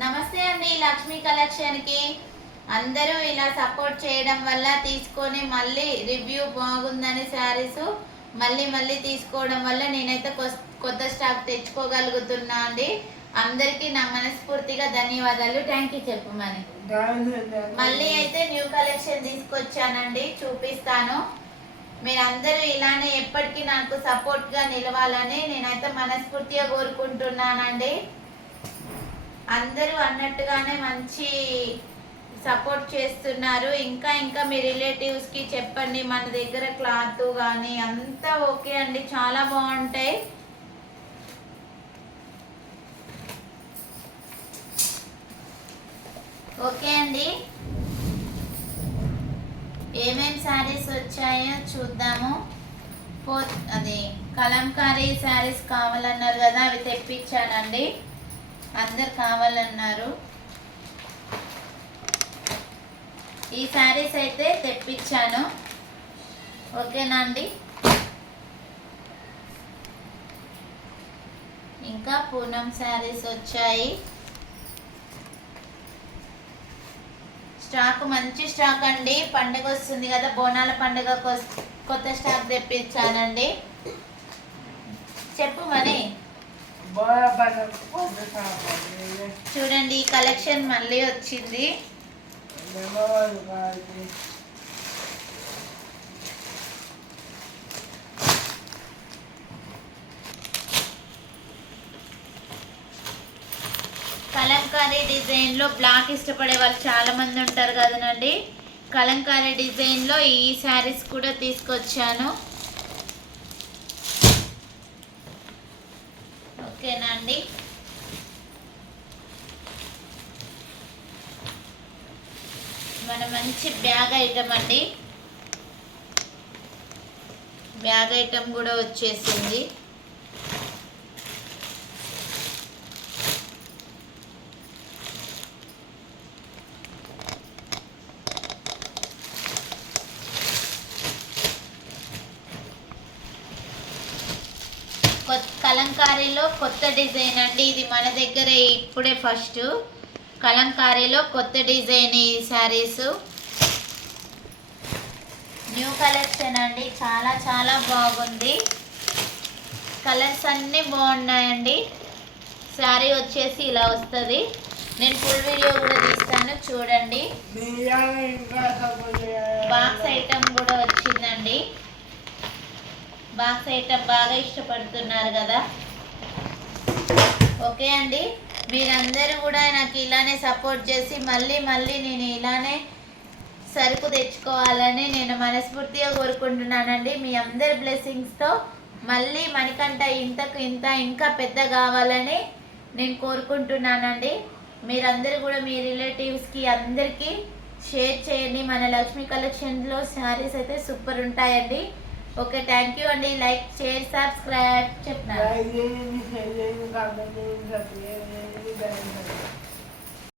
నమస్తే అండి లక్ష్మీ కలెక్షన్కి. అందరూ ఇలా సపోర్ట్ చేయడం వల్ల తీసుకొని మళ్ళీ రివ్యూ బాగుందని శారీస్ మళ్ళీ మళ్ళీ తీసుకోవడం వల్ల నేనైతే కొత్త స్టాక్ తెచ్చుకోగలుగుతున్నా అండి. అందరికీ నా మనస్ఫూర్తిగా ధన్యవాదాలు. థ్యాంక్ యూ చెప్పమని మళ్ళీ అయితే న్యూ కలెక్షన్ తీసుకొచ్చానండి చూపిస్తాను. మీరందరూ ఇలానే ఎప్పటికీ నాకు సపోర్ట్గా నిలవాలని నేనైతే మనస్ఫూర్తిగా కోరుకుంటున్నానండి. అందరూ అన్నట్టుగానే మంచి సపోర్ట్ చేస్తున్నారు. ఇంకా ఇంకా మీ రిలేటివ్స్కి చెప్పండి మన దగ్గర క్లాత్ కానీ అంతా ఓకే అండి చాలా బాగుంటాయి. ఓకే అండి. ఏమేం శారీస్ వచ్చాయో చూద్దాము. పో అది కలంకారీ శారీస్ కావాలన్నారు కదా అవి తెప్పించానండి. అందరు కావాలన్నారు. ఈ శారీస్ అయితే తెప్పించాను. ఓకేనా అండి? ఇంకా పూనం శారీస్ వచ్చాయి. స్టాక్ మంచి స్టాక్ అండి. పండుగ వస్తుంది కదా బోనాల పండుగ కొత్త స్టాక్ తెప్పించానండి. చెప్పు మనీ చూడండి ఈ కలెక్షన్ మళ్ళీ వచ్చింది. కలంకారీ డిజైన్లో బ్లాక్ ఇష్టపడే వాళ్ళు చాలా మంది ఉంటారు కదనండి కలంకారీ డిజైన్లో ఈ శారీస్ కూడా తీసుకొచ్చాను. ఓకేనా అండి? మన మంచి బ్యాగ్ ఐటమ్ అండి. బ్యాగ్ ఐటమ్ కూడా వచ్చేసింది. కలంకారీలో కొత్త డిజైన్ అండి. ఇది మన దగ్గర ఇప్పుడే ఫస్ట్. కలంకారీలో కొత్త డిజైన్ ఈ శారీస్. న్యూ కలెక్షన్ అండి. చాలా చాలా బాగుంది. కలర్స్ అన్నీ బాగున్నాయండి. శారీ వచ్చేసి ఇలా వస్తుంది. నేను ఫుల్ వీడియో కూడా తీస్తాను. చూడండి. బాక్స్ ఐటమ్ కూడా వచ్చిందండి బాక్స్ ఐటమ్ బాగా ఇష్టపడుతున్నారు కదా. ఓకే అండి. మీరందరూ కూడా నాకు ఇలానే సపోర్ట్ చేసి మళ్ళీ మళ్ళీ నేను ఇలానే సరుకు తెచ్చుకోవాలని నేను మనస్ఫూర్తిగా కోరుకుంటున్నానండి. మీ అందరి బ్లెస్సింగ్స్తో మళ్ళీ మనకంట ఇంతకు ఇంత ఇంకా పెద్ద కావాలని నేను కోరుకుంటున్నానండి. మీరందరూ కూడా మీ రిలేటివ్స్కి అందరికీ షేర్ చేయండి. మన లక్ష్మీ కలెక్షన్లో శారీస్ అయితే సూపర్ ఉంటాయండి. ఓకే థ్యాంక్ యూ అండి లైక్ షేర్ సబ్స్క్రైబ్ చెప్తాను